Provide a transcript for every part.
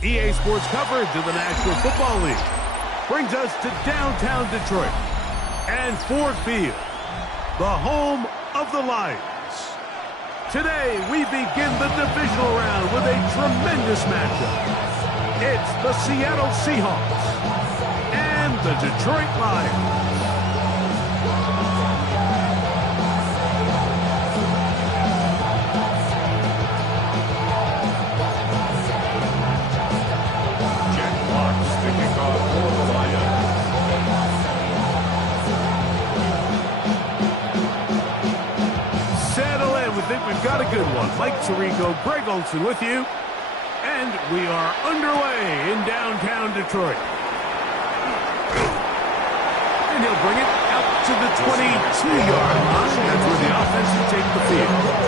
EA Sports coverage of the National Football League brings us to downtown Detroit and Ford Field, the home of the Lions. Today, we begin the divisional round with a tremendous matchup. It's the Seattle Seahawks and the Detroit Lions. We've got a good one. Mike Tirico, Greg Olson with you. And we are underway in downtown Detroit. And he'll bring it out to the 22-yard line. That's where the offense will take the field.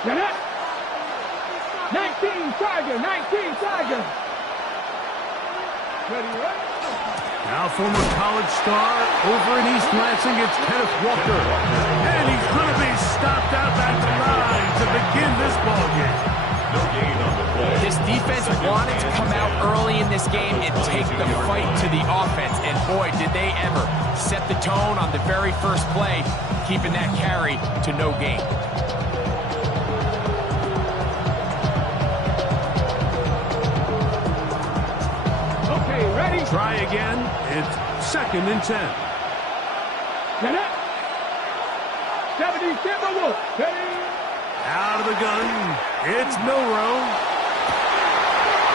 Get it! 19 Tiger! Ready, right? Now former college star over in East Lansing, it's Kenneth Walker. And he's going to be stopped out at the line to begin this ball game. No gain on the play. This defense wanted to come out early in this game and take the fight to the offense. And boy, did they ever set the tone on the very first play, keeping that carry to no gain. Ready? Try again. It's 2nd and 10. Get it? 70, Timberwolf. Ready? Out of the gun. It's Milrow.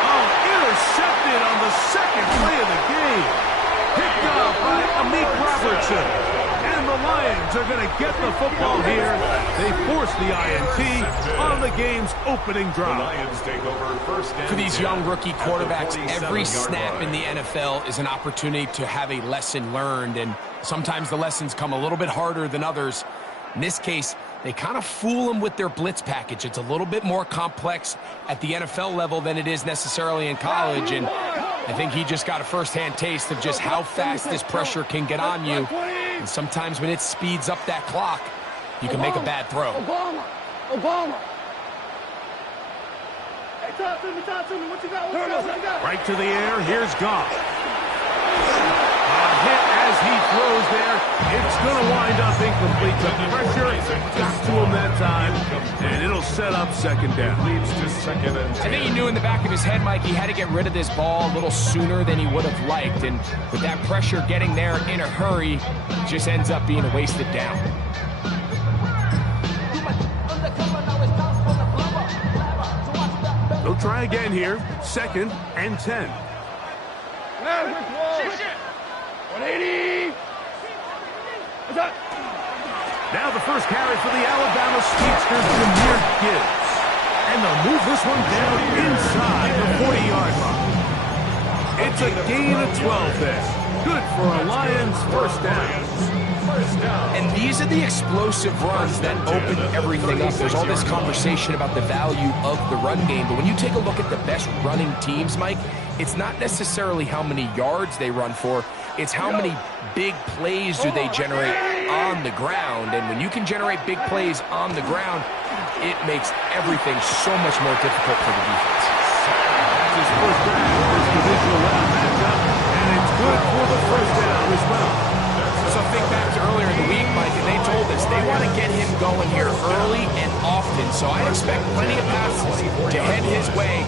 Oh, intercepted on the second play of the game. Picked up by Amik Robertson. And the Lions are going to get the football here. They force the INT on the game's opening drive. The Lions take over first and For these young rookie quarterbacks, every snap in the NFL is an opportunity to have a lesson learned, and sometimes the lessons come a little bit harder than others. In this case, they kind of fool them with their blitz package. It's a little bit more complex at the NFL level than it is necessarily in college, and I think he just got a first-hand taste of just how fast this pressure can get on you. And sometimes when it speeds up that clock, you can make a bad throw. Obama. Hey, talk to me. What you got? Right to the air. Here's Goff. hit as he throws there. It's going to wind up incomplete. The pressure got to him that time, and it'll set up second down. Leads to second and 10. I think he knew in the back of his head, Mike, he had to get rid of this ball a little sooner than he would have liked. And with that pressure getting there in a hurry, it just ends up being a wasted down. They'll try again here. Second and 10. 180. Now the first carry for the Alabama speedster, Jahmyr Gibbs. And they'll move this one down inside the 40-yard line. It's a gain of 12 there. Good for a Lions first down. And these are the explosive runs that open everything up. There's all this conversation about the value of the run game, but when you take a look at the best running teams, Mike, it's not necessarily how many yards they run for, it's how many big plays do they generate on the ground. And when you can generate big plays on the ground, it makes everything so much more difficult for the defense. That's his first down in this divisional round matchup, and it's good for the first down as well. So think back to earlier in the week, Mike, and they told us they want to get him going here early and often. So I expect plenty of passes to head his way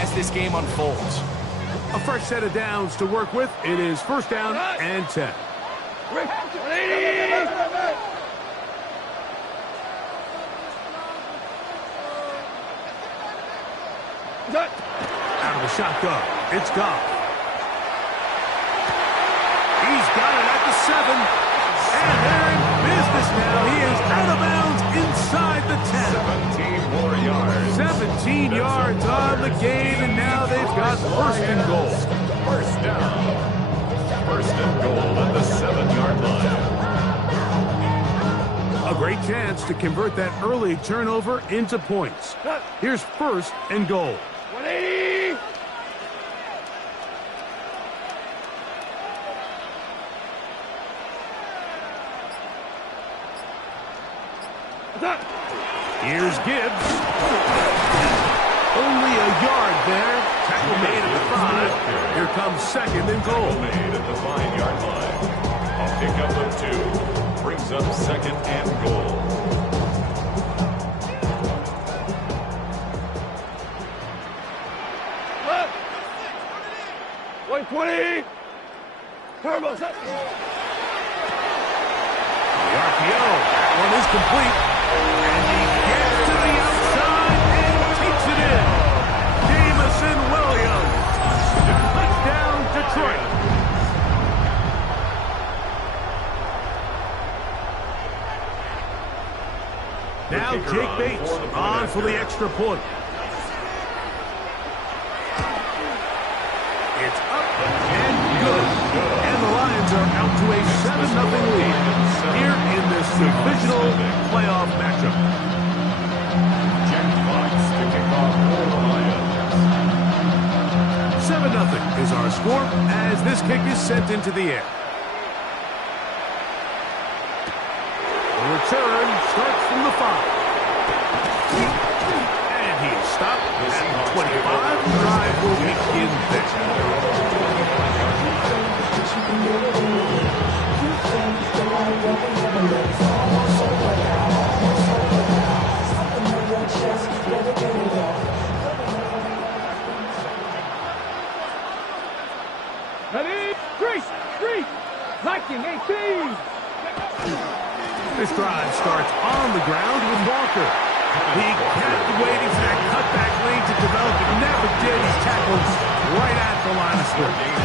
as this game unfolds. A fresh set of downs to work with. It is first down and 10. 180. Out of the shotgun, it's Goff. He's got it at the 7. And they're in business now. He is out of bounds inside the 10. 17 more yards. 17 yards on the gain, and now they've got first and goal. First down. First and goal at the 7-yard line. A great chance to convert that early turnover into points. Here's first and goal. 180. Here's Gibbs. Only a yard there. Tackle made at the 5. Here comes second and goal. Made at the 5-yard line. A pickup of 2. Brings up second and goal. Left. 120. Turbo. The RPO. That one is complete. And he gets to the outside and takes it in. Jamison Williams. Touchdown, Detroit. Now Jake Bates on for the extra point. It's up and good. And the Lions are out to a 7-0 lead here in this divisional playoff matchup. Jack Fox to kick off for the Lions. 7-0 is our score as this kick is sent into the air. The return starts from the 5. And he is stopped at the 25. The drive will begin there. Ready? Three. Liking 18. This drive starts on the ground with Walker. He kept waiting for that cutback lane to develop. It never did. He's tackled right at the line of scrimmage.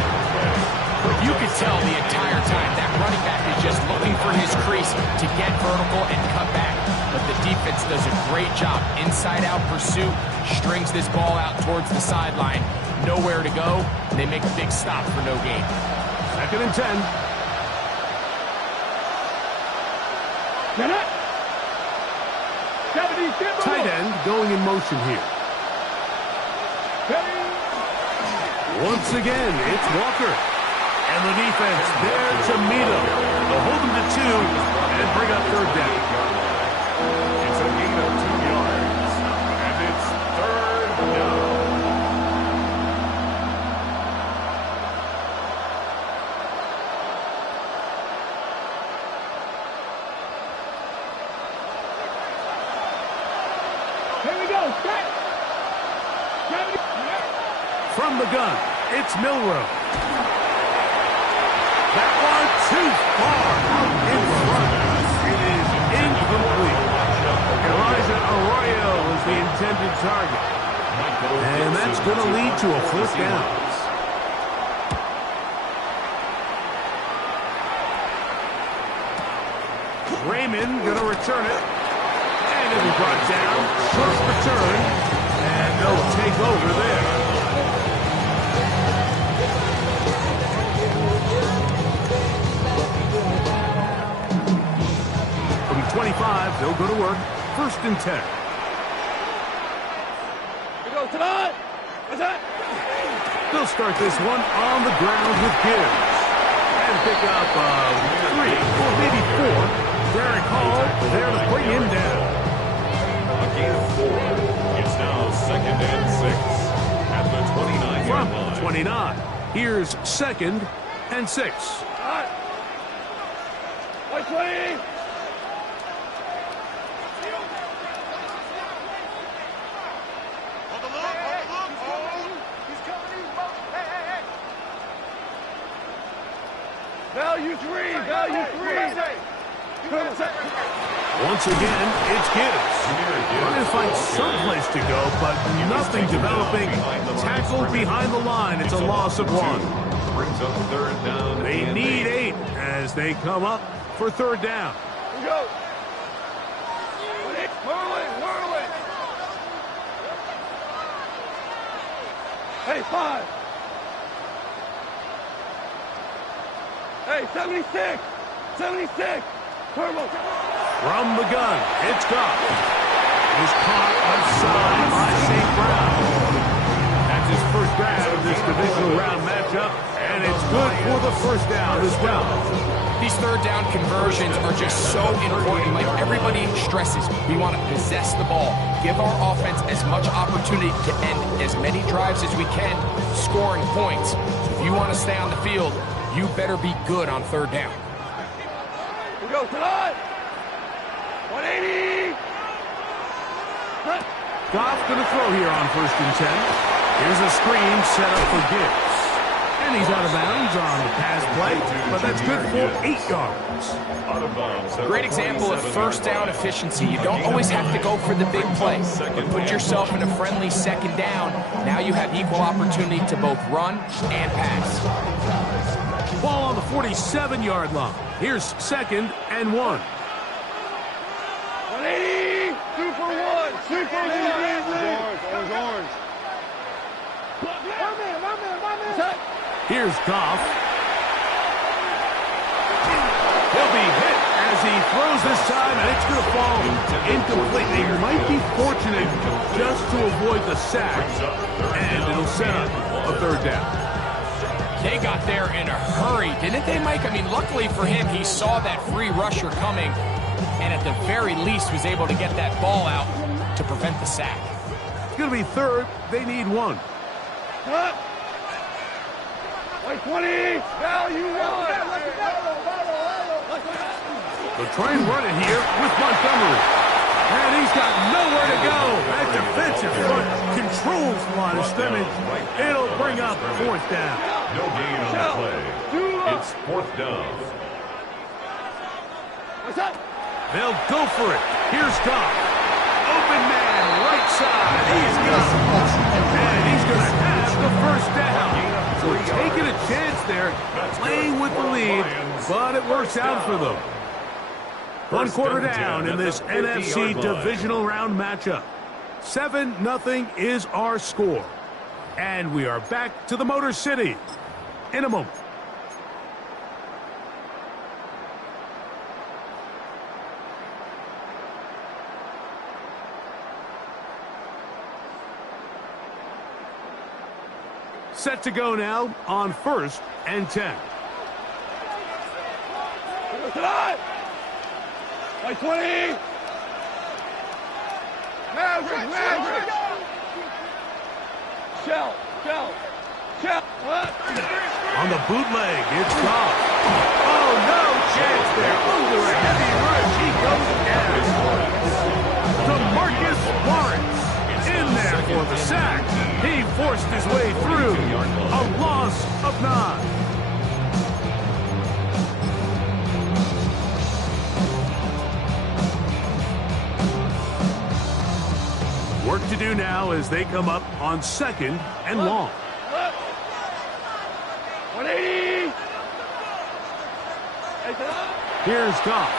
You could tell the entire time that running back is just looking for his crease to get vertical and cut back. But the defense does a great job. Inside-out pursuit, strings this ball out towards the sideline. Nowhere to go, and they make a big stop for no gain. Second and 10. Get it. 70. Tight end going in motion here. Once again, it's Walker. And the defense there to meet him. They'll hold him to 2 and bring up third down. It's a gain of 2 yards. And it's third down. From the gun, it's Milrow. That one too far out in front. It is incomplete. Elijah Arroyo was the intended target. And that's going to lead to a fourth down. Raymond going to return it. And it'll be brought down. Short return. And they'll take over there. From 25, they'll go to work. 1st and 10. They'll start this one on the ground with Gibbs. And pick up 3 or maybe 4. Derek Hall there to bring him down. A gain of 4. It's now 2nd and 6 at the 29-yard line. From 29, here's 2nd and 6. White 20. Value 3. Once again, it's Gibbs. Trying to find some place to go, but nothing developing. Tackled behind the line. It's a loss of 1. Brings up 3rd down. They need 8 as they come up for 3rd down. Here we go. Whirling. Hey, 5. Hey, 76. Turbo. From the gun, it's Goff. He's caught outside by St. Brown. That's his first grab of this divisional round matchup, and it's good for the 1st down as well. These 3rd down conversions are just so important. Like everybody stresses, we want to possess the ball, give our offense as much opportunity to end as many drives as we can, scoring points. So if you want to stay on the field, you better be good on 3rd down. Here we go, tonight. 180. Goff going to throw here on 1st and 10. Here's a screen set up for Gibbs. And he's out of bounds on the pass play, but that's good for 8 yards. Out of bounds. Great example of 1st down efficiency. You don't always have to go for the big play, but put yourself in a friendly 2nd down. Now you have equal opportunity to both run and pass. Ball on the 47-yard line. Here's 2nd and 1. 180. 2 for 1. 2 for 1. Orange. Here's Goff. He'll be hit as he throws this time, and it's going to fall incomplete. They might be fortunate just to avoid the sack, and it'll set up a 3rd down. They got there in a hurry, didn't they, Mike? I mean, luckily for him, he saw that free rusher coming, and at the very least was able to get that ball out to prevent the sack. It's going to be 3rd. They need 1. Cut. White 20. Value 1. They'll try and run it here with Montgomery. And he's got nowhere to go. That defensive front controls the line of scrimmage. It'll bring up 4th down. No gain on the play. It's 4th down. What's up? They'll go for it. Here's Goff. Open man, right side. He's gone. And he's going to have the 1st down. So taking a chance there, playing with the lead, but it works out for them. 1 quarter down in this NFC Divisional Round matchup. 7-0 is our score. And we are back to the Motor City in a moment. Set to go now on 1st and 10. Tonight. White 20. Maverick. Shell. On the bootleg, it's Goff. Oh, no chance there. Under a heavy rush, he goes down. DeMarcus Lawrence in there for the sack. He forced his way through. A loss of 9. Work to do now as they come up on 2nd and long. 180. Here's Goff.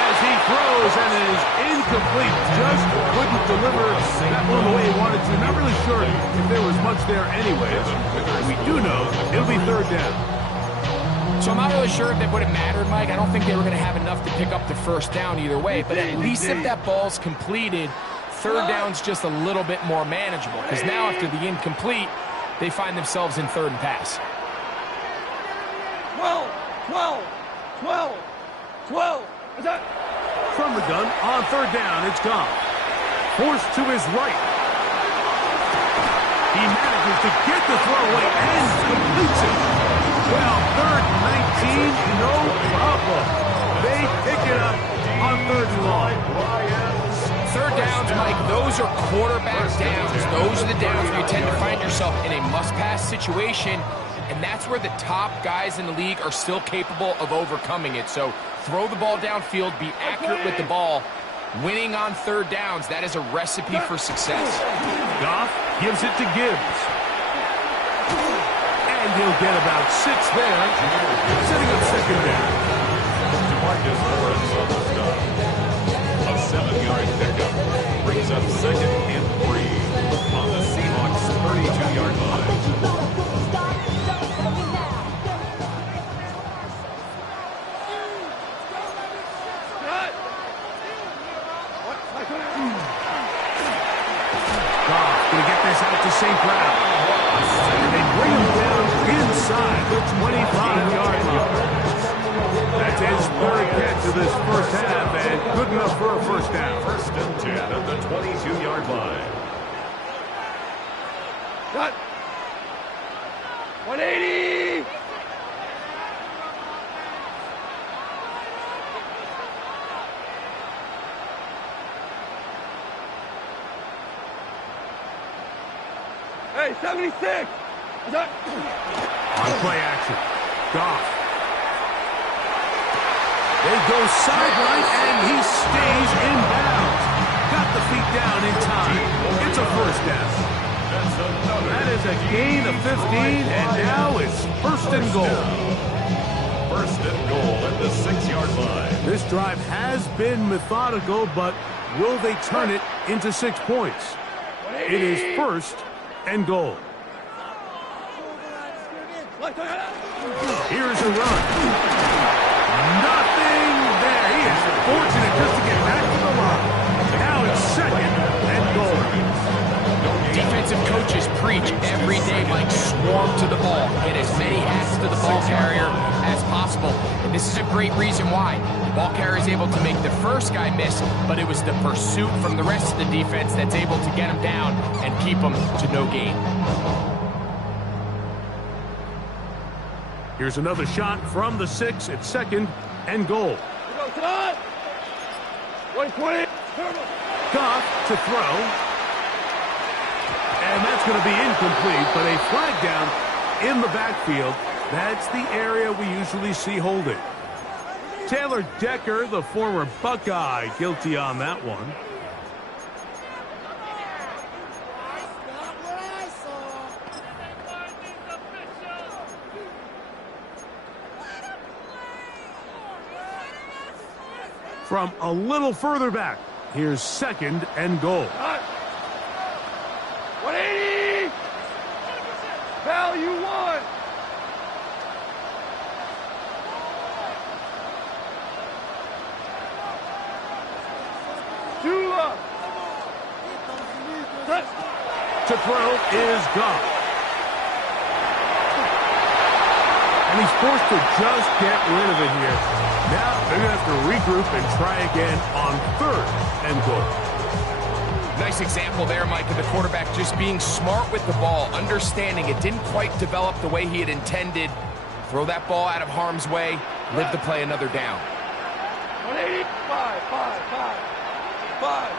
As he throws and is incomplete. Just couldn't deliver that one the way he wanted to. Not really sure if there was much there anyways. We do know it'll be 3rd down. So I'm not really sure if that would have mattered, Mike. I don't think they were going to have enough to pick up the 1st down either way. But at least if that ball's completed, 3rd down's just a little bit more manageable. Because now after the incomplete, they find themselves in 3rd and pass. 12. Is that? From the gun, on 3rd down, it's Goff. Forced to his right. He manages to get the throw away and completes it. Well, 3rd and 19, no problem. They pick it up on 3rd and long. 3rd downs, Mike, those are quarterback downs. Those are the downs where you tend to find yourself in a must-pass situation, and that's where the top guys in the league are still capable of overcoming it. So throw the ball downfield, be accurate with the ball. Winning on 3rd downs, that is a recipe for success. Goff gives it to Gibbs. And he'll get about 6 there, setting up 2nd down. DeMarcus Lawrence on the stop. A 7-yard pickup brings up 2nd and 3 on the Seahawks' 32-yard line. Going to get this out to St. Brown. And they bring him down inside the 25-yard line. That's his 3rd catch of this 1st half, and good enough for a 1st down. 1st and 10 at the 22-yard line. Cut. 180. Hey, 76. Is that? On play action, Goff. They go sideline, and he stays in bounds. Got the feet down in time. It's a 1st down. That is a gain of 15, and now it's 1st and goal. 1st and goal at the 6-yard line. This drive has been methodical, but will they turn it into 6 points? It is 1st and goal. Here's a run. Nothing there. He is fortunate just to get back to the line. Now it's 2nd and goal. Defensive coaches preach every day, Mike, swarm to the ball. Get as many hats to the ball carrier as possible. And this is a great reason why. The ball carrier is able to make the first guy miss, but it was the pursuit from the rest of the defense that's able to get him down and keep him to no gain. Here's another shot from the 6 at 2nd and goal. 120. Goff to throw. And that's going to be incomplete, but a flag down in the backfield. That's the area we usually see holding. Taylor Decker, the former Buckeye, guilty on that one. From a little further back, here's 2nd and goal. 180. Value 1. Shula. To throw is Goff. And he's forced to just get rid of it here. Now they're going to have to regroup and try again on 3rd and goal. Nice example there, Mike, of the quarterback just being smart with the ball, understanding it didn't quite develop the way he had intended. Throw that ball out of harm's way, live to play another down. 180. 5.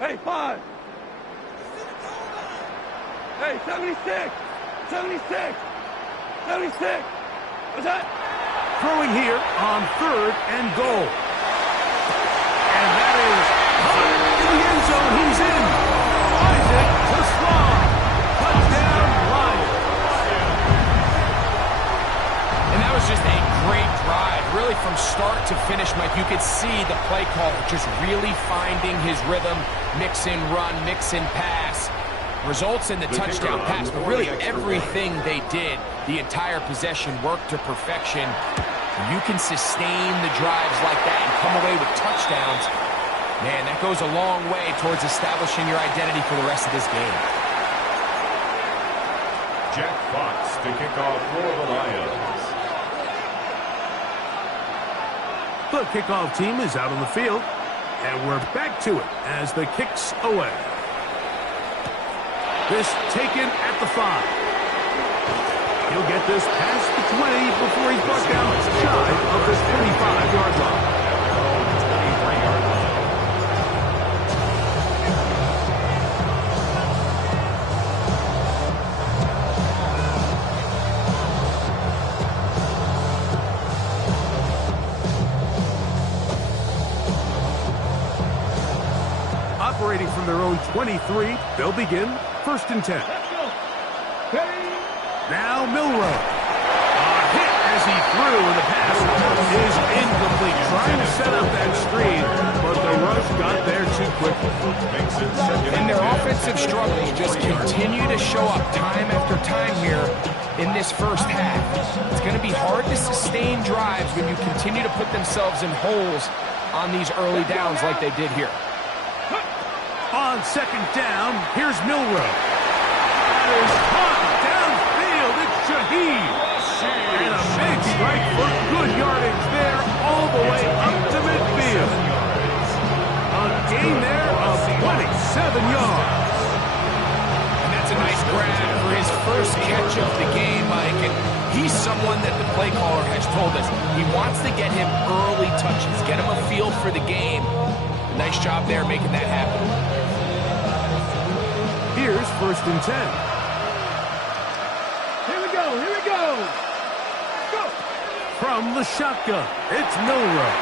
Hey, 5. Hey, 76. 76. 76. What's that? Throwing here on 3rd and goal. And that is caught in the end zone. He's in. Isaac to Slaw. Touchdown, Lions. And that was just a great drive. Really from start to finish, Mike, you could see the play caller just really finding his rhythm. Mix in run, mix in pass. Results in the touchdown pass, but really everything they did, the entire possession worked to perfection. You can sustain the drives like that and come away with touchdowns. Man, that goes a long way towards establishing your identity for the rest of this game. Jack Fox to kick off for the Lions. The kickoff team is out on the field, and we're back to it as the kick's away. This taken at the 5. He'll get this past the 20 before he's brought down shy of this 25-yard line. Operating from their own 23, they'll begin 1st and 10. Now Milrow. A hit as he threw, and the pass is incomplete. Trying to set up that screen, but the rush got there too quickly. And their offensive struggles just continue to show up time after time here in this first half. It's going to be hard to sustain drives when you continue to put themselves in holes on these early downs like they did here. On 2nd down, here's Milrow. That is caught downfield. It's Shaheed. And a big strike for good yardage there all the way up to midfield. A gain there of 27 yards. And that's a nice grab for his first catch of the game, Mike. And he's someone that the play caller has told us he wants to get him early touches, get him a feel for the game. Nice job there making that happen. Here's 1st and 10. Here we go. Here we go. Go. From the shotgun, it's Milrow.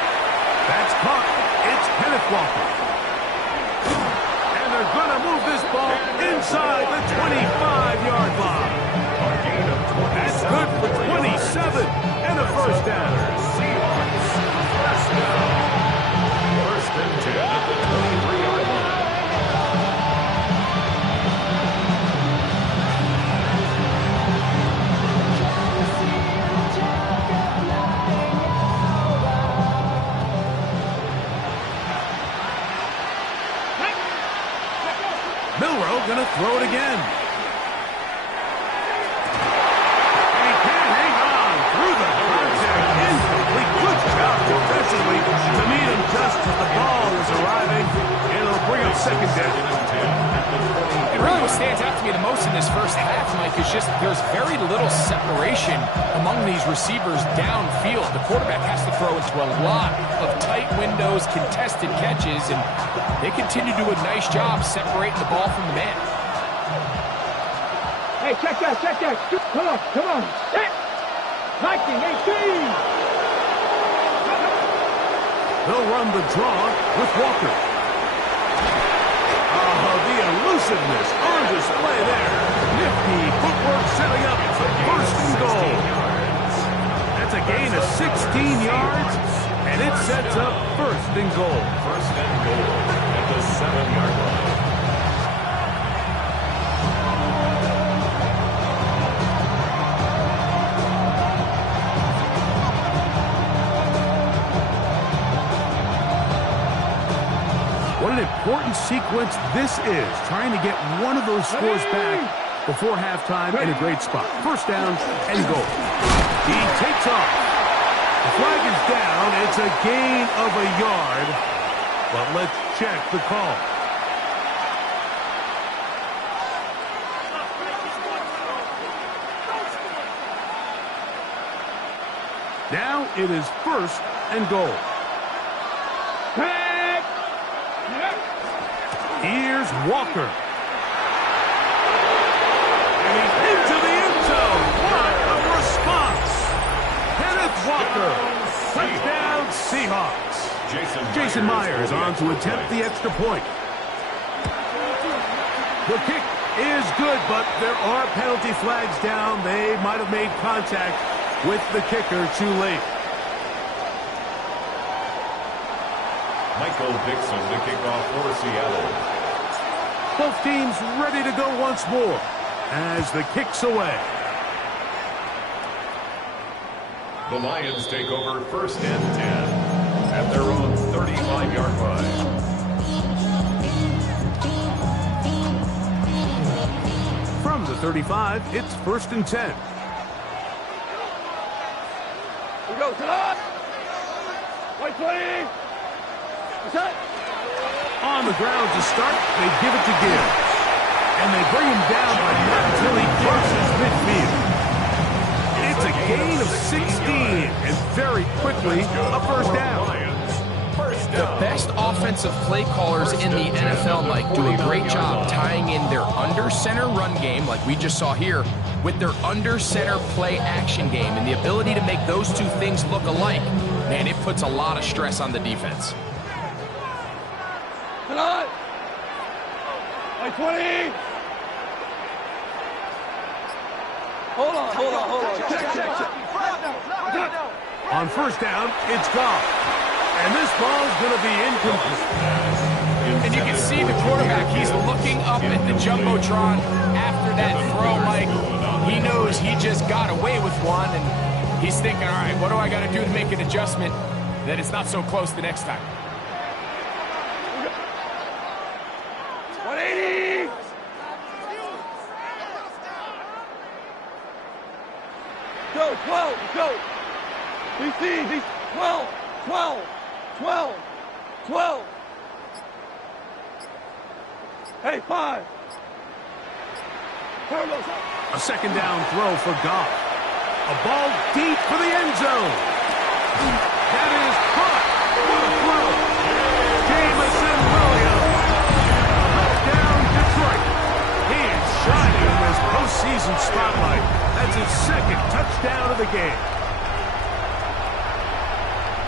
That's caught. It's Kenneth Walker. And they're going to move this ball inside the 25-yard line. That's good for 27 and a 1st down. Seahawks, 1st down. 1st and 10 at the 23-yard line. Milrow going to throw it again. And he can't hang on through the contact. Incomplete. Good job defensively to meet him just as the ball is arriving. It'll bring up 2nd down. And really what stands out to me the most in this first half, Mike, is just there's very little separation among these receivers downfield. The quarterback has to throw into a lot of tight windows, contested catches, and they continue to do a nice job separating the ball from the man. Hey, check that, check that. Come on, come on. Set. 19, 18. They'll run the draw with Walker. The elusiveness on display there. Nifty footwork setting up for 1st and goal. That's a gain of 16 yards, and it sets up 1st and goal. 1st and goal at the 7-yard line. What an important sequence this is, trying to get one of those scores back before halftime in a great spot. 1st down and goal. He takes off. The flag is down. It's a gain of a yard, but let's check the call. Now it is 1st and goal. Here's Walker. And he's into the end zone. What a response. Kenneth Walker. Touchdown, Seahawks. Jason Myers on to attempt the extra point. The kick is good, but there are penalty flags down. They might have made contact with the kicker too late. Michael Dixon, the kickoff for Seattle. Both teams ready to go once more as the kick's away. The Lions take over 1st and 10 at their own 35-yard line. From the 35, it's 1st and 10. We go to the white 20. Set. On the ground to start, they give it to Gibbs. And they bring him down, but not until he crosses midfield. It's a gain of 16, and very quickly, a first down. The best offensive play callers in the NFL, Mike, do a great job tying in their under-center run game, like we just saw here, with their under-center play action game. And the ability to make those two things look alike, man, it puts a lot of stress on the defense. Tonight. White 20. Hold on. Check. On first down, it's Goff. And this ball's going to be incomplete. And you can see the quarterback, he's looking up at the Jumbotron after that throw, Mike. He knows he just got away with one, and he's thinking, all right, what do I got to do to make an adjustment that it's not so close the next time? 180. Go, 12, go. DC, 12. Hey, 5. A second down throw for Goff. A ball deep for the end zone. That is caught. What a throw. Jamison Williams. Touchdown, Detroit. He is shining in this postseason spotlight. That's his second touchdown of the game.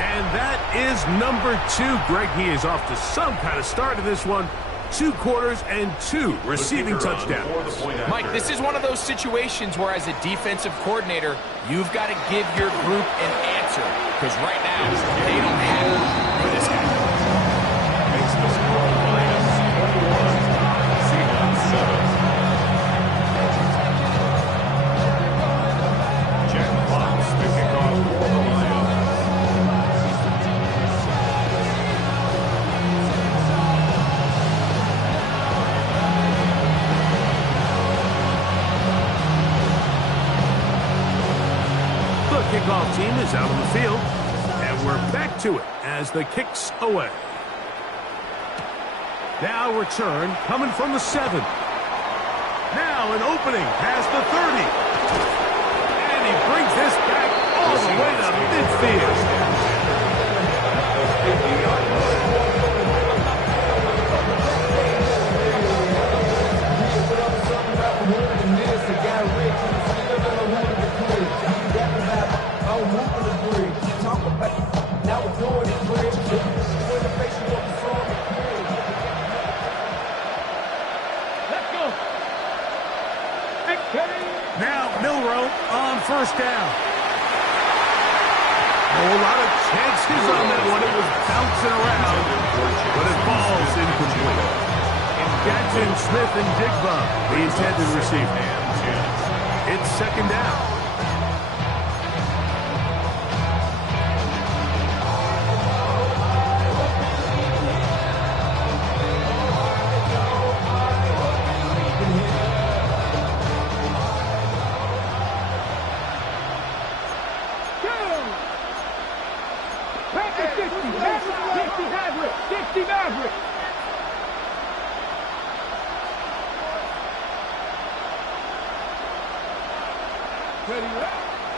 And that is number 2. Greg, he is off to some kind of start in this one. 2 quarters and 2 receiving touchdowns. Mike, this is one of those situations where as a defensive coordinator, you've got to give your group an answer. Because right now, they don't have it for this guy. Makes the score Lions 41, Seahawks 7. Jack Fox, the kickoff for the Lions. Kickoff team is out on the field, and we're back to it as the kick's away. Now return coming from the 7. Now an opening past the 30. And he brings this back all the way to midfield. Now Milroe on first down. A whole lot of chances on that one. It was bouncing around, but it falls incomplete. Jackson, Smith, and Jigba, the intended receiver. It's second down.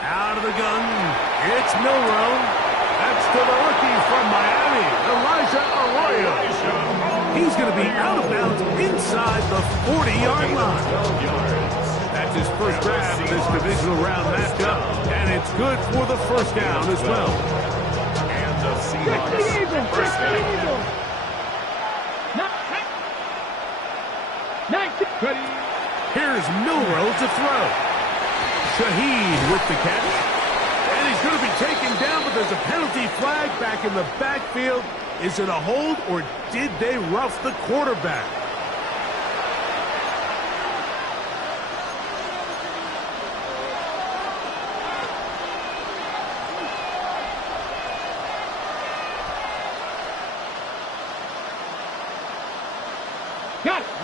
Out of the gun, it's Milroe. That's to the rookie from Miami, Elijah Arroyo. He's going to be out of bounds inside the 40-yard line. That's his first grab of this divisional round matchup, and it's good for the first down as well. And the Seahawks first down. Here's Milroe to throw. Shaheed with the catch. And he's going to be taken down, but there's a penalty flag back in the backfield. Is it a hold, or did they rough the quarterback?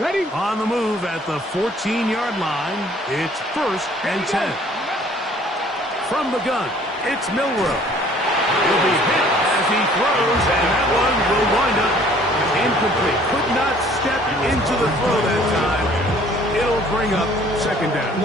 Ready? On the move at the 14-yard line, it's 1st and 10. From the gun, it's Milroe. He'll be hit as he throws, and that one will wind up incomplete. Could not step into the throw that time. It'll bring up 2nd down.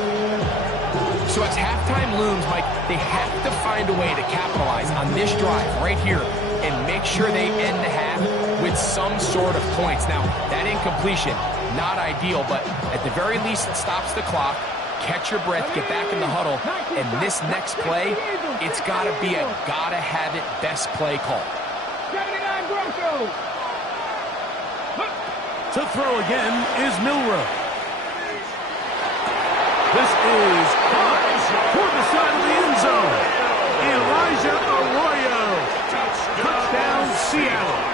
So as halftime looms, Mike, they have to find a way to capitalize on this drive right here and make sure they end the half with some sort of points. Now, that incompletion, not ideal, but at the very least, it stops the clock. Catch your breath, get back in the huddle, and this next play, it's got to be a gotta-have-it best play call. 79 Broncos. To throw again is Milroe. This is caught toward the side of the end zone. Elijah Arroyo. Touchdown, Seattle.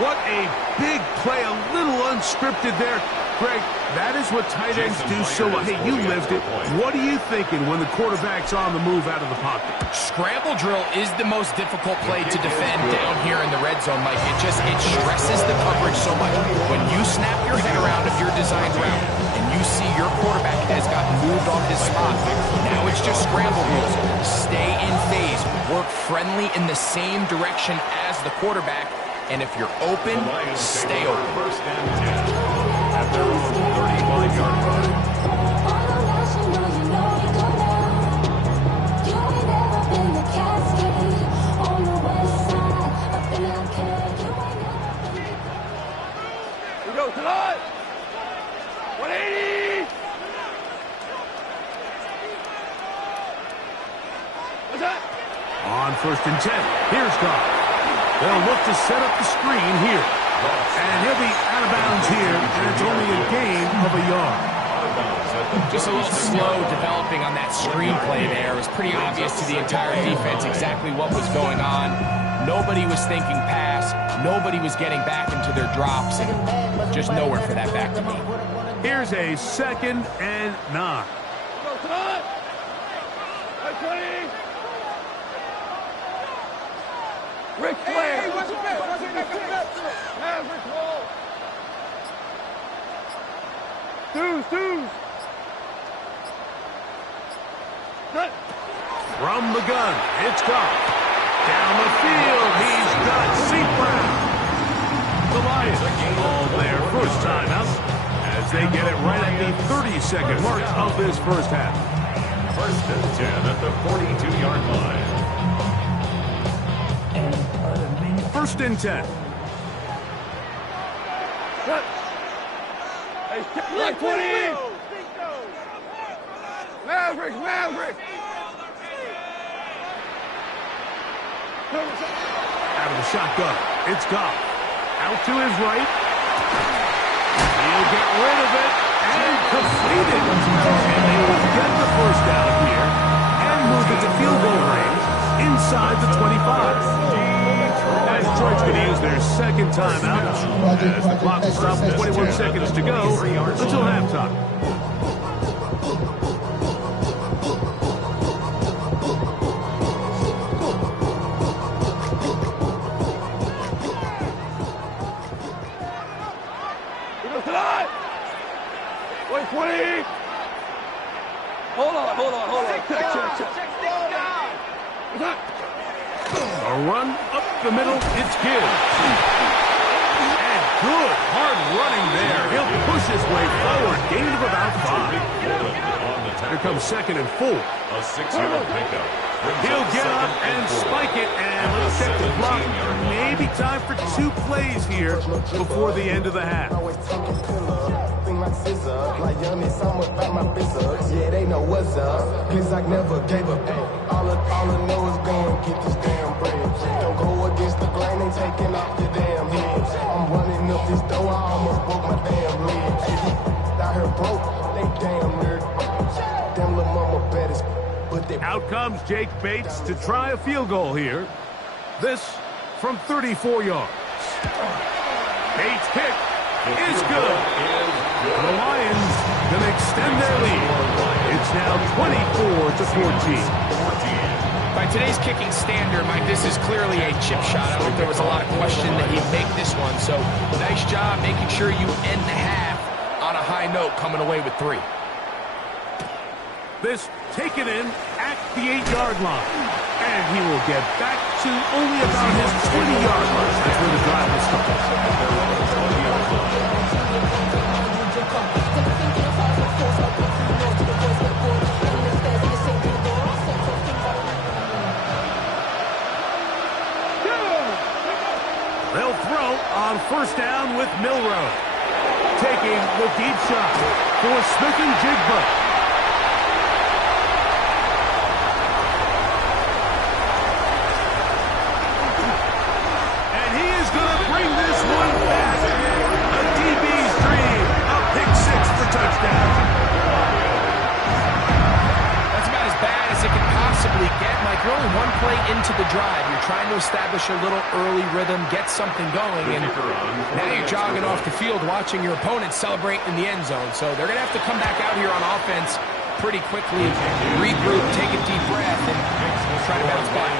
What a big play, a little unscripted there. Greg, that is what tight ends do so well. Hey, you lived it. What are you thinking when the quarterback's on the move out of the pocket? Scramble drill is the most difficult play to defend down here in the red zone, Mike. It stresses the coverage so much. When you snap your head around of your designed route and you see your quarterback has gotten moved off his spot, now it's just scramble rules. Stay in phase. Work friendly in the same direction as the quarterback. And if you're open, stay open. 1st and 10. At their own 35-yard line. We go tonight. 180. What's that? On 1st and 10, here's Goff. They'll look to set up the screen here. And he'll be out of bounds here, and it's only a gain of a yard. Just a little slow developing on that screenplay there. It was pretty obvious to the entire defense exactly what was going on. Nobody was thinking pass. Nobody was getting back into their drops, and just nowhere for that back to me. Here's a 2nd and 9. Go tonight. 20. Rick Flair. Hey, what's your bet? What's your bet? Maverick ball. Deuce. From the gun, it's Goff. Down the field, he's got St. Brown. The Lions all their first time out as they get it right at the 30-second mark of this first half. 1st and 10 at the 42-yard line. 1st and 10. Like 20. Maverick. Out of the shotgun, it's Goff. Out to his right. He'll get rid of it and complete it. And they will get the first down here and move it to field goal range inside the 25. As Detroit's going to use their 2nd timeout as the clock will stop with 21 seconds to go until halftime. Wait, 20. Hold on. Check. A run up the middle, it's Gibbs. And good, hard running there. He'll push his way forward, gain of about 5. Here comes 2nd and 4. A 6-yard pickup. He'll get up and spike it, and let's check the clock. Maybe time for 2 plays here before the end of the half. Yeah, they know what's up. Cause I never gave up. All I know is go and get this damn bread. Don't go against the grain, they taking off your damn head. I'm running up this door, I almost broke my damn leg. Out here broke, they damn nerd. Damn little mama better. Out comes Jake Bates to try a field goal here. This from 34 yards. Bates' kick is good. The Lions can extend their lead. It's now 24-14. By today's kicking standard, Mike, this is clearly a chip shot. I think there was a lot of question that he'd make this one. So nice job making sure you end the half on a high note, coming away with 3. This taken in at the 8-yard line. And he will get back to only about his 20-yard line. That's where the drive will start. They'll throw on first down with Milroe. Taking the deep shot for Smith-Njigba. You're only 1 play into the drive. You're trying to establish a little early rhythm, get something going, and now you're jogging off the field watching your opponent celebrate in the end zone. So they're going to have to come back out here on offense pretty quickly, regroup, take a deep breath, and try to bounce back.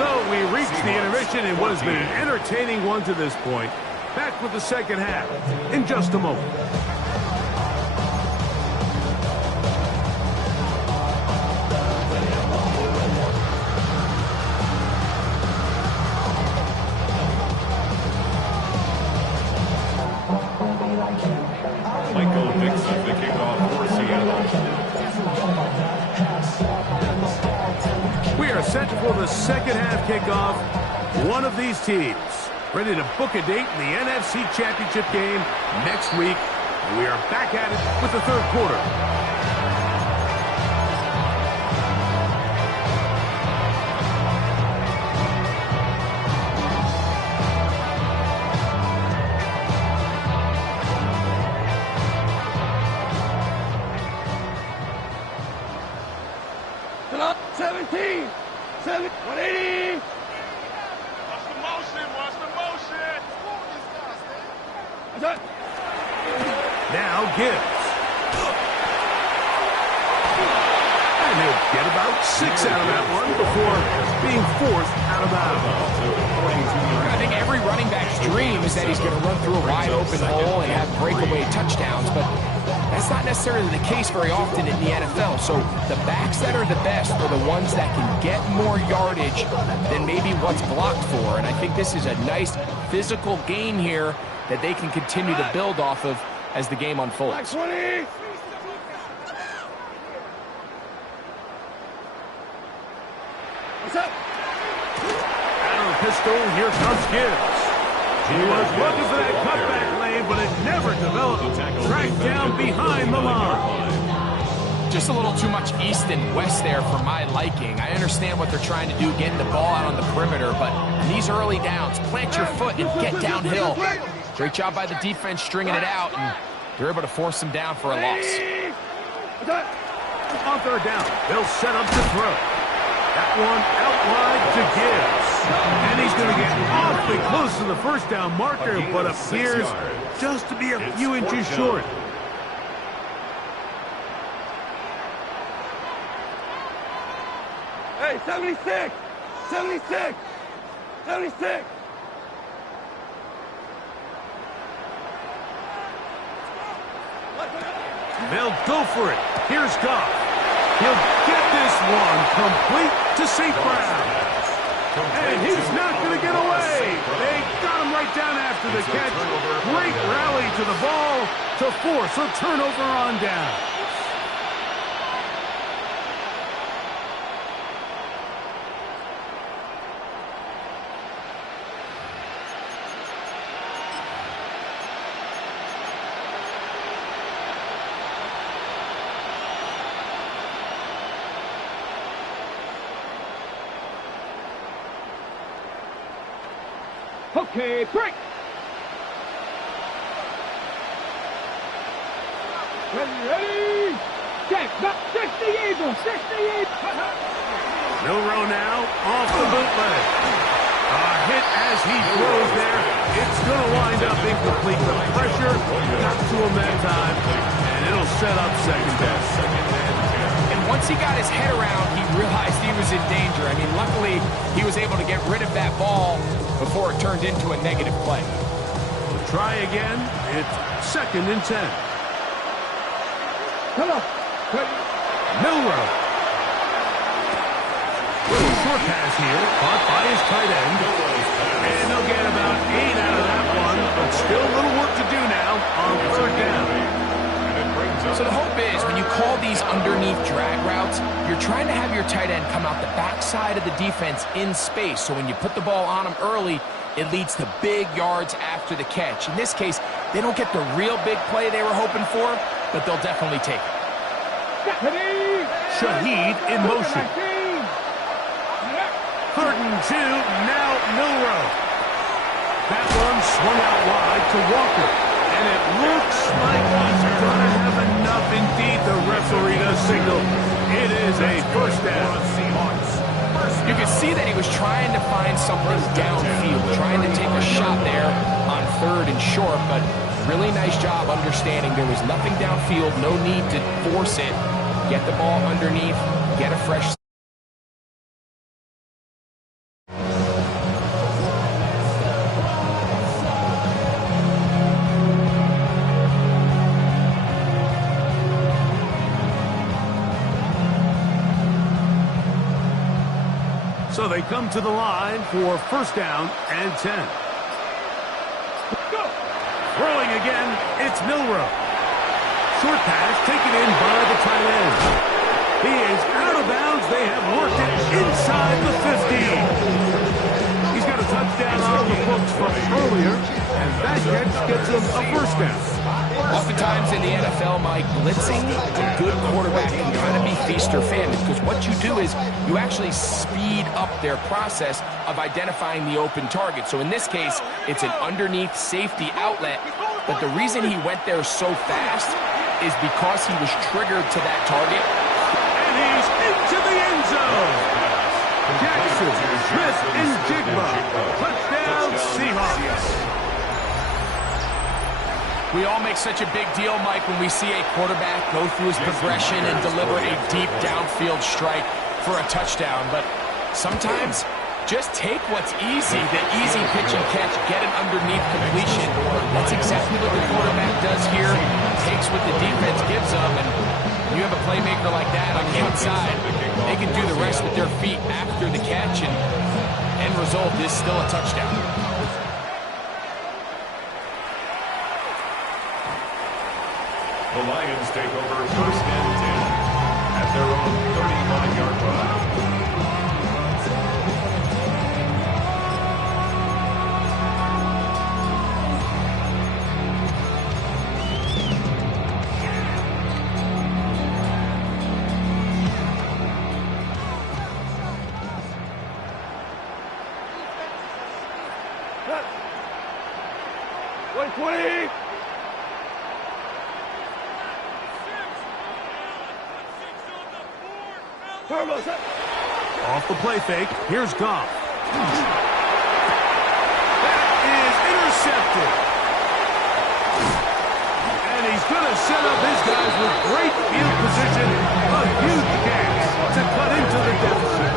So we reached the intermission in what has been an entertaining one to this point. Back with the second half in just a moment. Set for the second half kickoff. One of these teams ready to book a date in the NFC Championship game next week. And we are back at it with the third quarter. Up 17. 180. Watch the motion. Watch the motion. Now Gibbs. And he'll get about 6 out of that one before being forced out of bounds. I think every running back's dream is that he's going to run through a wide open hole and have breakaway touchdowns, but that's not necessarily the case very often in the NFL. So the backs that are the best are the ones that can get more yardage than maybe what's blocked for. And I think this is a nice physical gain here that they can continue to build off of as the game unfolds. 20. What's up? Out of the pistol, here comes Gibbs. He was looking for that cutback lane, but it never developed. Tracked down behind the line. Just a little too much east and west there for my liking. I understand what they're trying to do, getting the ball out on the perimeter, but in these early downs, plant your foot and get downhill. Great job by the defense stringing it out, and they're able to force them down for a loss. On third down, they'll set up to throw. That one out wide to Gibbs. And he's going to get awfully close to the first down marker, but appears just to be a few inches short. Hey, 76! 76! 76! They'll go for it. Here's Goff. He'll get this one complete to St. Brown. And he's not going to get away. They got him right down after the catch. Great rally to the ball to force a turnover on down. Okay, break. Ready? Check. 60 Eagle. 60 Eagle. Milrow now off the bootleg. A hit as he throws there. It's going to wind up incomplete. The pressure got to him that time, and it'll set up second down. And once he got his head around, he realized he was in danger. I mean, luckily, he was able to get rid of that ball before it turned into a negative play. We'll try again. It's 2nd and 10. Come on. Milrow. Little short pass here, caught by his tight end. And they'll get about 8 out of that one, but still a little work to do now on 3rd down. So the hope is when you call these underneath drag routes, you're trying to have your tight end come out the backside of the defense in space. So when you put the ball on him early, it leads to big yards after the catch. In this case, they don't get the real big play they were hoping for, but they'll definitely take it. Shaheed in motion. 3rd and 2, now Milrow. That one swung out wide to Walker. And it looks like he's going to have enough indeed. The referee does signal it is a 1st down. You could see that he was trying to find something downfield, trying to take a shot there on 3rd and short, but really nice job understanding there was nothing downfield, no need to force it. Get the ball underneath, get a fresh. So they come to the line for 1st down and 10. Throwing again, it's Milrow. Short pass taken in by the tight end. He is out of bounds. They have worked it inside the 50. He's got a touchdown on the books from earlier, and that catch gets him a 1st down. Oftentimes in the NFL, Mike, blitzing a good quarterback can kind of be feast or famine, because what you do is you actually speed up their process of identifying the open target. So in this case, it's an underneath safety outlet, but the reason he went there so fast is because he was triggered to that target. And he's into the end zone. Jackson, Smith, and Jigba. Touchdown, Seahawks. We all make such a big deal, Mike, when we see a quarterback go through his progression and deliver a deep downfield strike for a touchdown. But sometimes, just take what's easy, the easy pitch and catch, get an underneath completion. That's exactly what the quarterback does here. Takes what the defense gives them, and when you have a playmaker like that on the outside, they can do the rest with their feet after the catch, and end result is still a touchdown. The Lions take over 1st and 10 at their own 35-yard line. Off the play fake, here's Goff. That is intercepted. And he's going to set up his guys with great field position. A huge chance to cut into the deficit.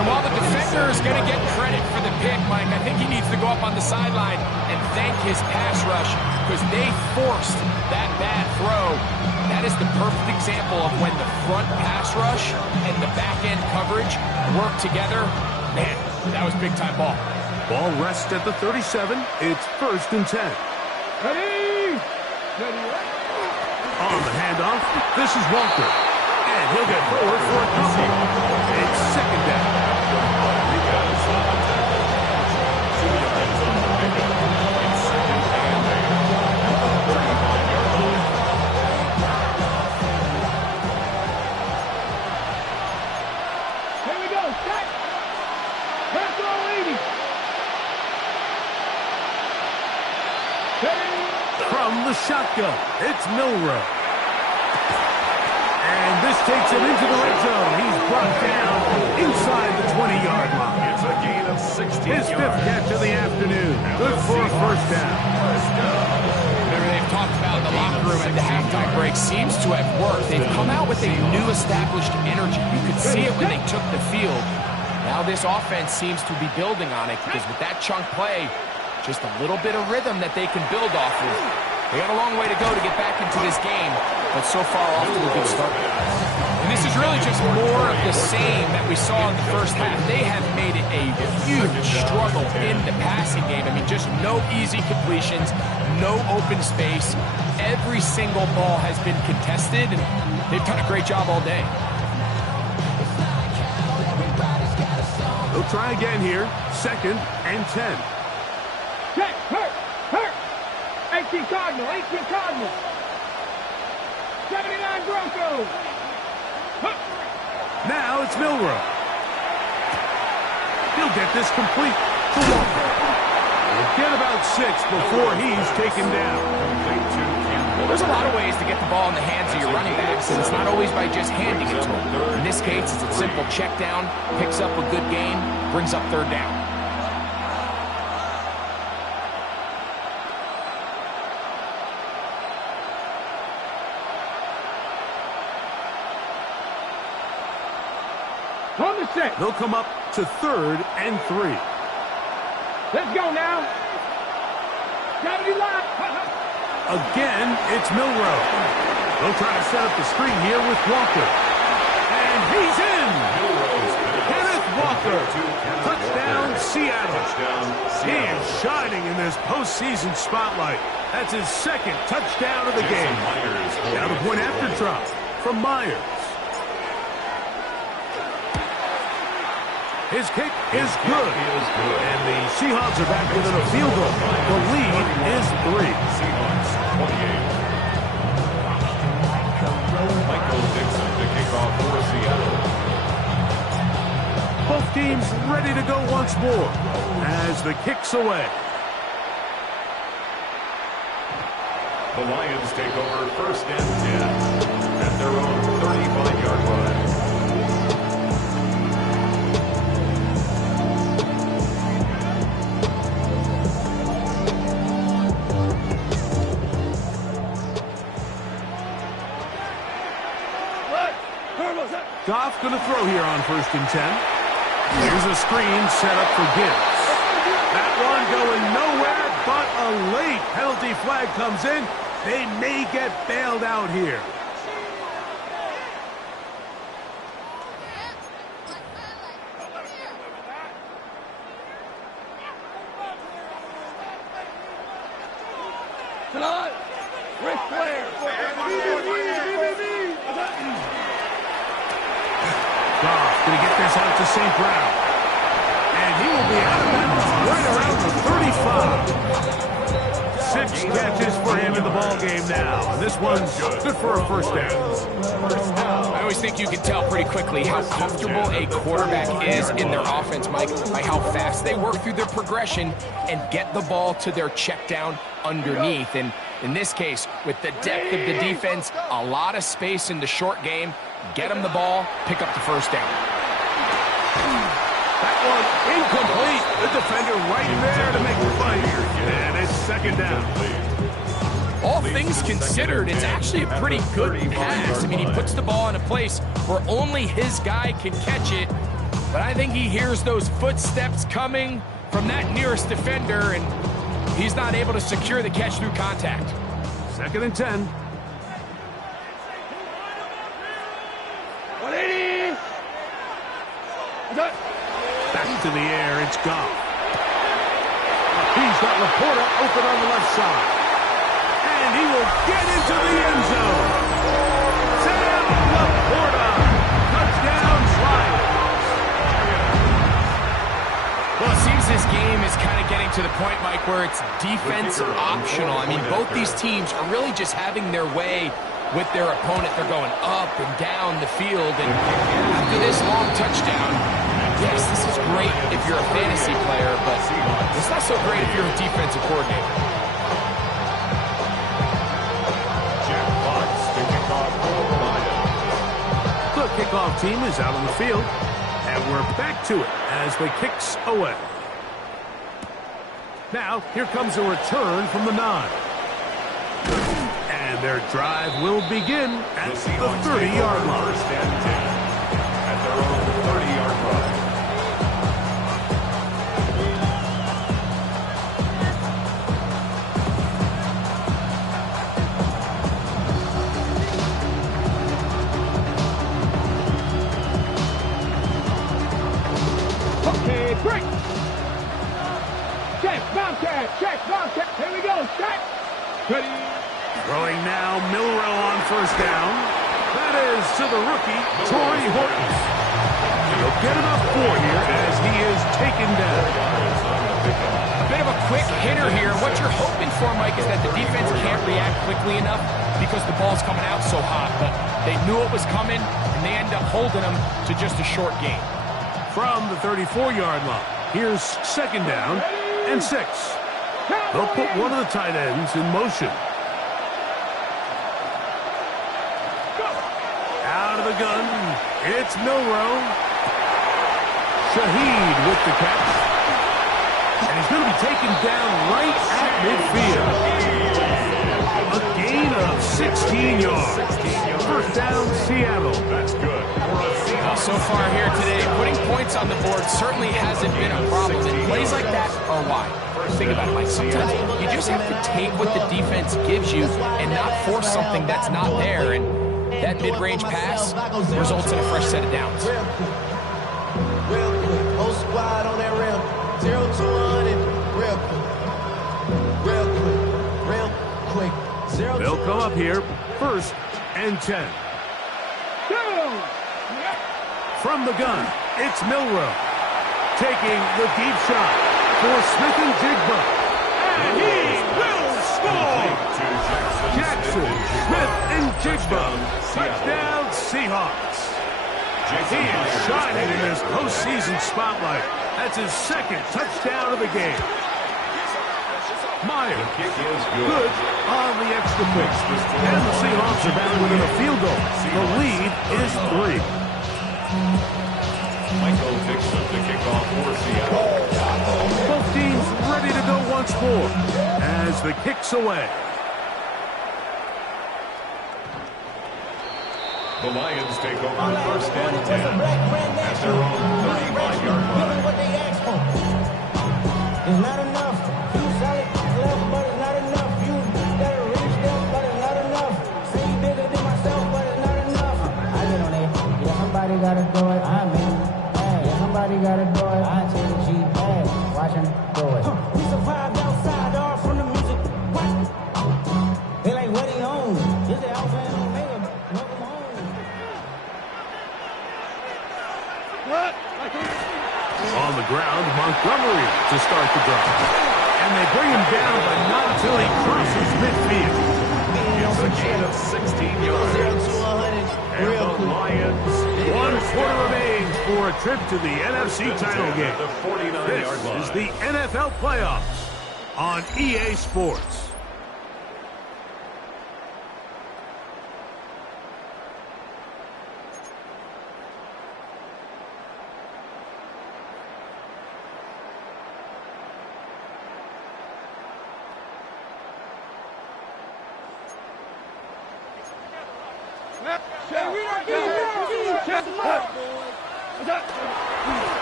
And while the defender is going to get credit for the pick, Mike, I think he needs to go up on the sideline and thank his pass rush, because they forced that bad throw. That is the perfect example of when the front pass rush and the back-end coverage work together. Man, that was big-time ball. Ball rests at the 37. It's 1st and 10. Ready? On the handoff, this is Walker. And he'll get forward for a couple. It's 2nd down. From the shotgun, it's Milroe. And this takes him into the red zone. He's brought down inside the 20-yard line. It's a gain of 16 His fifth catch of the afternoon. Good for a first down. Whatever they've talked about in the locker room at the halftime break seems to have worked. They've come out with a new established energy. You could see it when they took the field. Now this offense seems to be building on it because with that chunk play, just a little bit of rhythm that they can build off of. They got a long way to go to get back into this game, but so far off to a good start. And this is really just more of the same that we saw in the first half. They have made it a huge struggle in the passing game. I mean, just no easy completions, no open space. Every single ball has been contested, and they've done a great job all day. They'll try again here. 2nd and 10. Check, hurt. 18 Cardinal, 79 Broncos. Now it's Milroe. He'll get this complete to Walker. He'll get about 6 before he's taken down. There's a lot of ways to get the ball in the hands of your running backs, and it's not always by just handing it to them. In this case, it's a simple check down, picks up a good gain, brings up 3rd down. On the set. They'll come up to 3rd and 3. Let's go now. 70 line. Again, it's Milroe. They'll try to set up the screen here with Walker. And he's in! Kenneth Walker. Touchdown, Seattle. He is shining in this postseason spotlight. That's his 2nd touchdown of the game. Now the point after drop from Myers. His kick is good. And the Seahawks are back within a field goal. The lead is 3. Seahawks 28. Michael Dixon to kick off for Seattle. Both teams ready to go once more as the kick's away. The Lions take over 1st and 10 at their own 35-yard line. Goff going to throw here on 1st and 10. Here's a screen set up for Gibbs. That one going nowhere, but a late penalty flag comes in. They may get bailed out here. Tonight, Ric Flair. Goff going to get this out to St. Brown. And he will be out of bounds right around the 35. 6 catches for him in the ballgame now. And this one's good for a first down. I always think you can tell pretty quickly how comfortable a quarterback is in their offense, Mike, by how fast they work through their progression and get the ball to their check down underneath. And in this case, with the depth of the defense, a lot of space in the short game, get them the ball, pick up the first down. That one incomplete. The defender right there to make the play. And it's 2nd down. All things considered, it's actually a pretty good pass. I mean, he puts the ball in a place where only his guy can catch it. But I think he hears those footsteps coming from that nearest defender, and he's not able to secure the catch through contact. 2nd and 10. 180. Back to the air, it's Goff. He's got Laporta open on the left side. And he will get into the end zone. Sam Laporta. Touchdown, Lions. Well, it seems this game is kind of getting to the point, Mike, where it's defense optional. I mean, both these teams are really just having their way with their opponent. They're going up and down the field. And after this long touchdown, yes, this is great if you're a fantasy player, but it's not so great if you're a defensive coordinator. kickoff team is out on the field. And we're back to it as the kick's away. Now, here comes a return from the 9. And their drive will begin at the 30-yard line. First and 10 at their own 30-yard line. Okay, break. Check, Bobcat, check, Bobcat. Here we go, check. Ready. Throwing now, Milrow on first down. That is to the rookie, Torrey Horton. He'll get enough for here as he is taken down. A bit of a quick hitter here. What you're hoping for, Mike, is that the defense can't react quickly enough because the ball's coming out so hot. But they knew it was coming, and they end up holding them to just a short gain. From the 34-yard line, here's second down and 6. They'll put one of the tight ends in motion. Out of the gun, it's Milrow. Shaheed with the catch. And he's going to be taken down right at midfield. A gain of 16 yards. First down, Seattle. That's good. Well, so far here today, putting points on the board certainly hasn't been a problem. And plays like that are why. Think about it, Mike. Sometimes you just have to take what the defense gives you and not force something that's not there. And that mid-range pass results in a fresh set of downs. Real quick. Whole squad on that rail. 0 to 100. Real quick. 0 They'll come up here, first and 10. From the gun, it's Milrow. Taking the deep shot for Smith and Jigba. And he will score! Jackson, Smith, and Jigba. Touchdown, Seahawks. He is shining in this postseason spotlight. That's his second touchdown of the game. Meyer, good on the extra point. And the Seahawks are back within a field goal. The lead is 3. Michael Dixon to kick off for Seattle. Both teams ready to go once more as the kick's away. The Lions take over first and 10 at their own 35-yard line. It's not enough. You solid left, but it's not enough. You gotta reach them, but it's not enough. Say you bigger than myself, but it's not enough. I get on it. Yeah, somebody gotta do it. I'm in. Hey, yeah, somebody gotta do it. I take the G. Hey, watch him do it. We survived outside, all from the music. What? They like, what he own? Is the Alpha and Omega? Welcome home. What? On the ground, Montgomery to start the drive. And they bring him down, but not until he crosses midfield. It's a gain of 16 yards. 0 to 100. And the Lions. 1 quarter remains for a trip to the NFC title game. The 49-yard This line. is the NFL playoffs on EA Sports.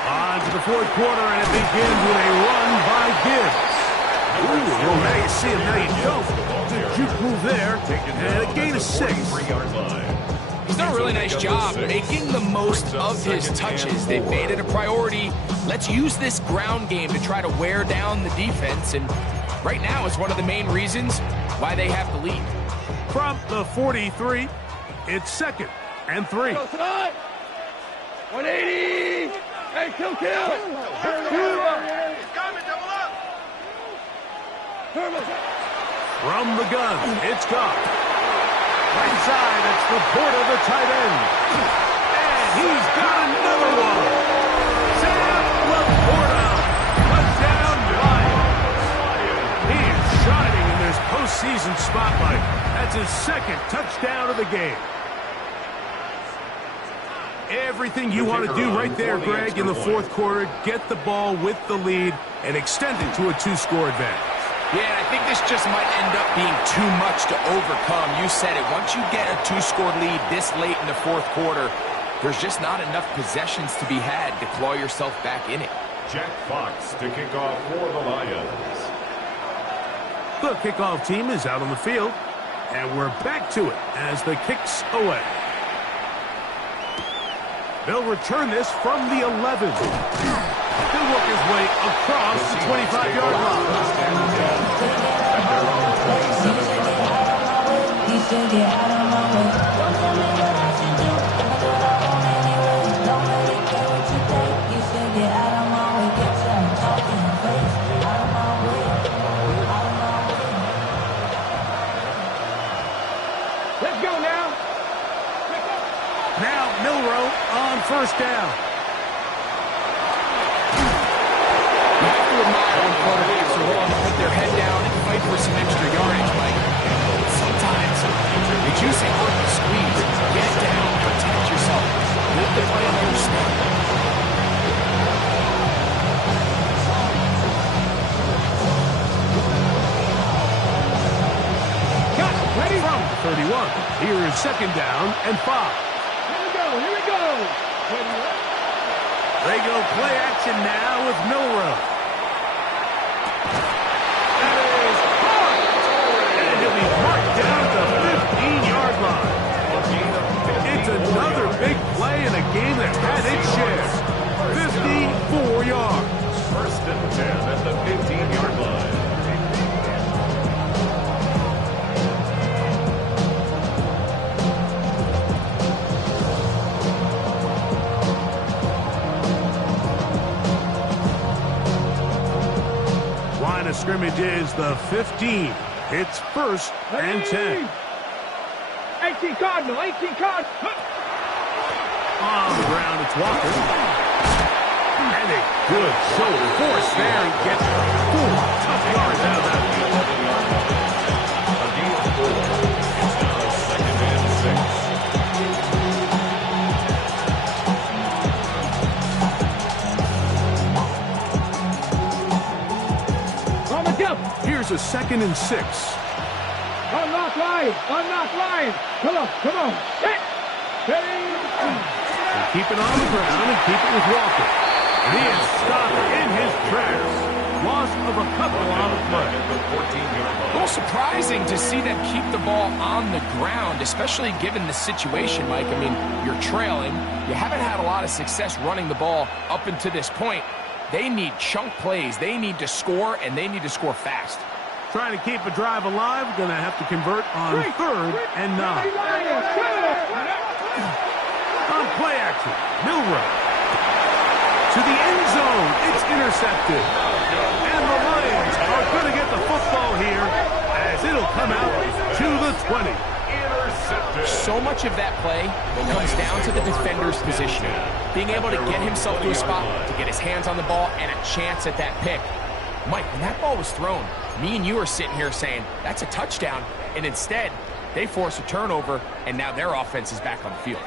On to the fourth quarter, and it begins with a run by Gibbs. Ooh, well, now you see him, now you don't. Good juke move there, and a gain of 6. 3-yard line. He's done a really nice job making the most of his touches. They've made it a priority. Let's use this ground game to try to wear down the defense, and right now is one of the main reasons why they have the lead. From the 43, it's second and 3. 180. Hey, kill. From the gun, it's gone. Right side, it's the Porter, the tight end. And he's got another one. Sam Laporta, touchdown Lions. He is shining in this postseason spotlight. That's his second touchdown of the game. Everything you want to do right there, Greg, in the fourth quarter. Get the ball with the lead and extend it to a 2-score advantage. Yeah, and I think this just might end up being too much to overcome. You said it. Once you get a 2-score lead this late in the fourth quarter, there's just not enough possessions to be had to claw yourself back in it. Jack Fox to kick off for the Lions. The kickoff team is out on the field, and we're back to it as the kick's away. They'll return this from the 11. He'll work his way across the 25-yard line. Let's go now. Now Milroe on first down. You have to admire when quarterbacks are willing to put their head down and fight for some extra yardage, Mike. Sometimes you choose a hard to squeeze. Get down, protect yourself. Live the play on your snap. Ready from 31. Here is second down and 5. Here we go. They go play action now with Milroe. That is hard. And he'll be marked down at the 15-yard line. It's another big play in a game that had its share. 54 yards. First and 10 at the 15-yard line. Line of scrimmage is the 15. It's first and 10. 18 Cardinal. On the ground, it's Walker. And a good shoulder force there. He gets 4 tough yards out of that. A gain of 4. It's now second and 6. On the jump. Here's a second and 6. Unlock line. Come on. Hit. And keep it on the ground and keep it with Walker. And he is stopped in his tracks. Loss of a couple on the play. A little surprising to see them keep the ball on the ground, especially given the situation, Mike. I mean, you're trailing. You haven't had a lot of success running the ball up until this point. They need chunk plays. They need to score, and they need to score fast. Trying to keep a drive alive. Going to have to convert on third and 9. On play action, Milroe. To the end zone. It's intercepted. And the Lions are going to get the football here as it'll come out to the 20. Intercepted. So much of that play comes down to the defender's positioning. Being able to get himself to a spot, to get his hands on the ball, and a chance at that pick. Mike, when that ball was thrown, me and you are sitting here saying, that's a touchdown. And instead, they force a turnover, and now their offense is back on the field.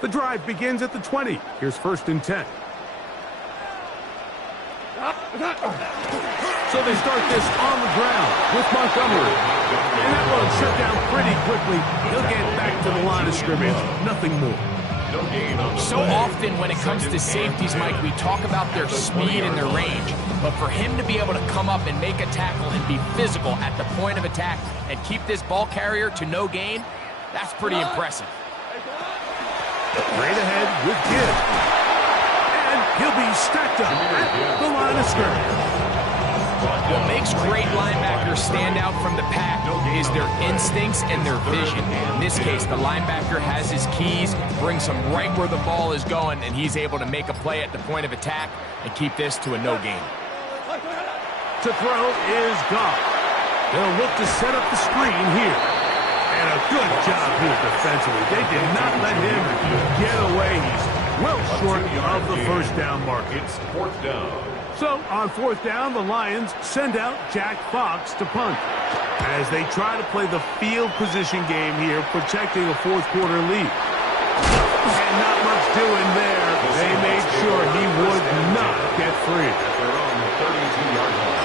The drive begins at the 20. Here's first and 10. So they start this on the ground with Montgomery. And that one shut down pretty quickly. He'll get back to the line of scrimmage. Nothing more. So often when it comes to safeties, Mike, we talk about their speed and their range. But for him to be able to come up and make a tackle and be physical at the point of attack and keep this ball carrier to no gain, that's pretty impressive. Straight ahead with Gibbs. And he'll be stacked up at the line of scrimmage. What makes great linebackers stand out from the pack is their instincts and their vision. In this case, the linebacker has his keys, brings him right where the ball is going, and he's able to make a play at the point of attack and keep this to a no gain. To throw is Goff. They'll look to set up the screen here. And a good job here defensively. They did not let him get away. He's well short of the first down marker. It's fourth down. So on fourth down, the Lions send out Jack Fox to punt as they try to play the field position game here, protecting a fourth quarter lead. And not much doing there. They made sure he would not get free. At their own 32-yard line.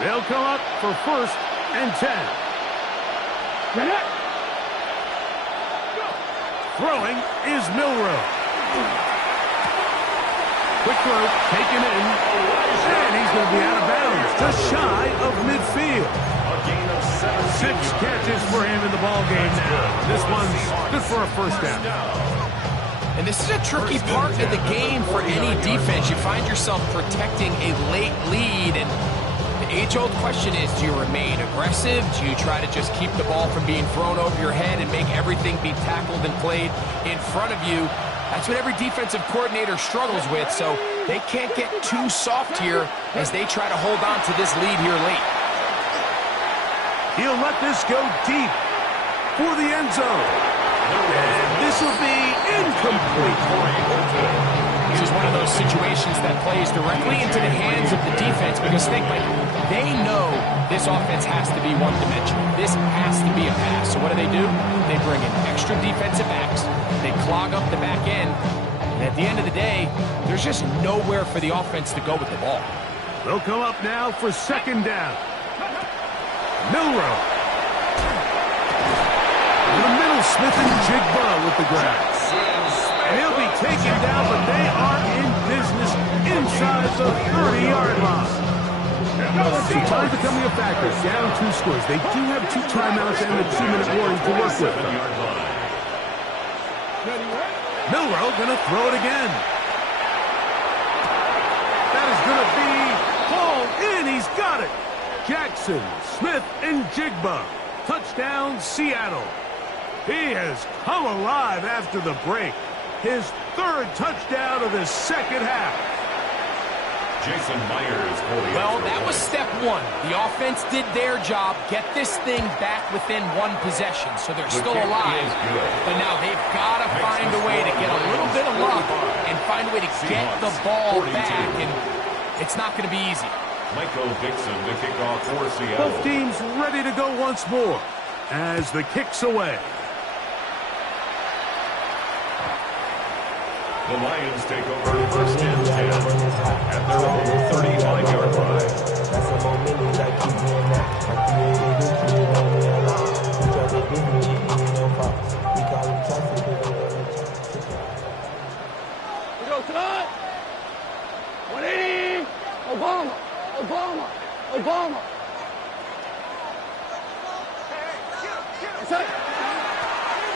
They'll come up for 1st and 10. Throwing is Milroe. Quick throw, taken in, and he's going to be out of bounds, just shy of midfield. A gain of 6 catches for him in the ball game now. This one's good for a 1st down. And this is a tricky part of the game for any defense. You find yourself protecting a late lead, and the age-old question is, do you remain aggressive? Do you try to just keep the ball from being thrown over your head and make everything be tackled and played in front of you? That's what every defensive coordinator struggles with, so they can't get too soft here as they try to hold on to this lead here late. He'll let this go deep for the end zone. And this will be incomplete. This is one of those situations that plays directly into the hands of the defense because think, like, they know this offense has to be one-dimensional. This has to be a pass. So what do? They bring in extra defensive backs. They clog up the back end. And at the end of the day, there's just nowhere for the offense to go with the ball. They'll come up now for 2nd down. Milroe. In the middle, Smith and Jigba with the grab. And he'll be taken down, but they are in business inside the 30-yard line. So time's becoming a factor. Down 2 scores. They do have 2 timeouts and a 2-minute warning to work with. Milroe going to throw it again. That is going to be hauled in. He's got it. Jackson, Smith, and Jigba. Touchdown, Seattle. He has come alive after the break. His 3rd touchdown of the 2nd half. Jason Myers. Well, that was step 1. The offense did their job, get this thing back within 1 possession, so they're still alive. But now they've got to find a way to get a little bit of luck and find a way to get the ball back, and it's not going to be easy. Michael Dixon to kick off for Seattle. Both teams ready to go once more as the kick's away. The Lions take over 1st and 10 at their own 35-yard line. That's a moment that keep doing that. I created history, don't me alone. We try to do me, no fox. We call him traffic, We go tonight. 180. Obama. Obama. Obama.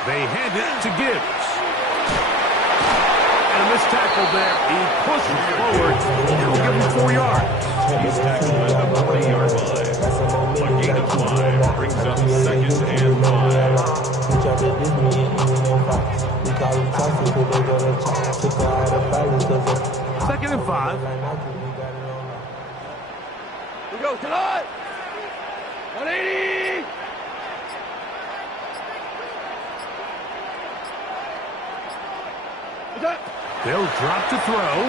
They hand it to Gibbs. And this tackle there, he pushes forward. He'll give him 4 yards. He's tackled at the 40-yard line. A gain of 5 brings up 2nd and 5. 2nd and 5. We go tonight. 180. They'll drop to throw.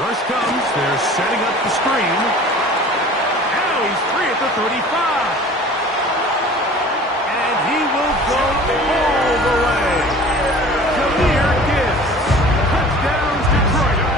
Rush comes. They're setting up the screen. Now he's free at the 35. And he will go all the way. Jahmyr Gibbs. Touchdowns, Detroit.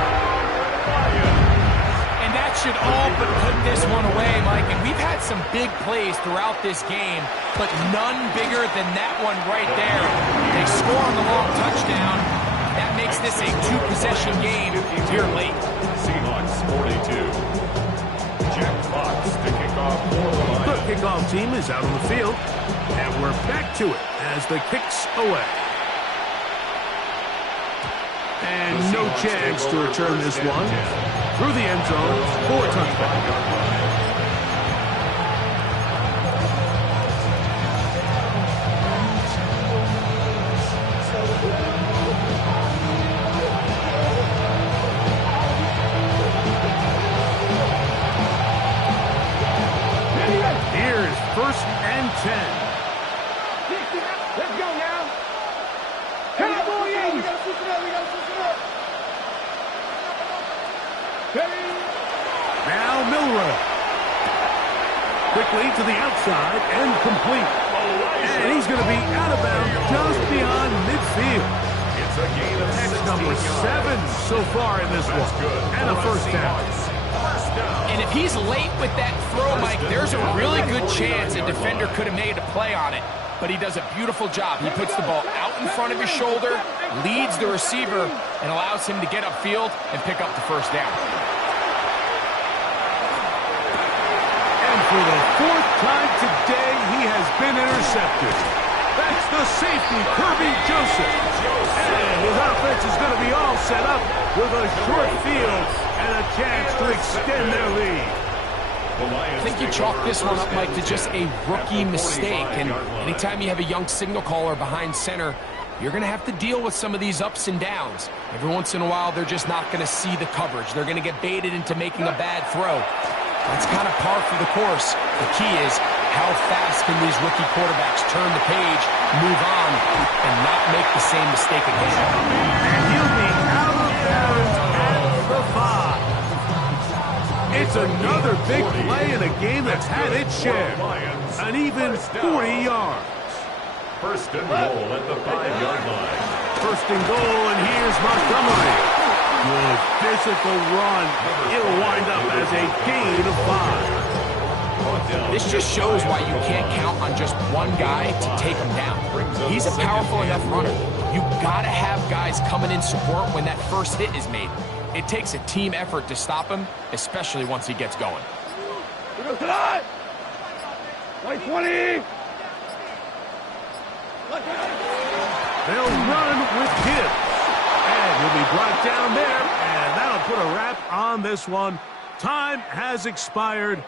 And that should all but put this one away, Mike. And we've had some big plays throughout this game, but none bigger than that one right there. They score on the long touchdown. That makes this a 2-possession game here late. Seahawks 42. Jack Fox to kick off for the Lions. The kickoff team is out on the field, and we're back to it as the kick's away. And no chance to return this one through the end zone for a touchdown. Now Milrow. Quickly to the outside and complete. And he's going to be out of bounds just beyond midfield. It's a gain of That's 16 number yards. 7 so far in this one. And a first down. And if he's late with that throw, Mike, there's a really good chance a defender could have made a play on it. But he does a beautiful job. He puts the ball out in front of his shoulder, leads the receiver, and allows him to get upfield and pick up the first down. And for the 4th time today, he has been intercepted. That's the safety, Kirby Joseph. And his offense is going to be all set up with a short field and a chance to extend their lead. I think you chalk this one up, Mike, to just a rookie mistake. And anytime you have a young signal caller behind center, you're going to have to deal with some of these ups and downs. Every once in a while, they're just not going to see the coverage. They're going to get baited into making a bad throw. That's kind of par for the course. The key is how fast can these rookie quarterbacks turn the page, move on, and not make the same mistake again. And he'll be out of bounds at the 5. It's another big play in a game that's had its share. An even 40 yards. First and goal at the 5-yard line. First and goal, and here's Montgomery. Good physical run. It'll wind up as a gain of 5. This just shows why you can't count on just one guy to take him down. He's a powerful enough runner. You gotta have guys coming in support when that first hit is made. It takes a team effort to stop him, especially once he gets going. Like 20. They'll run with Gibbs. And he'll be brought down there, and that'll put a wrap on this one. Time has expired.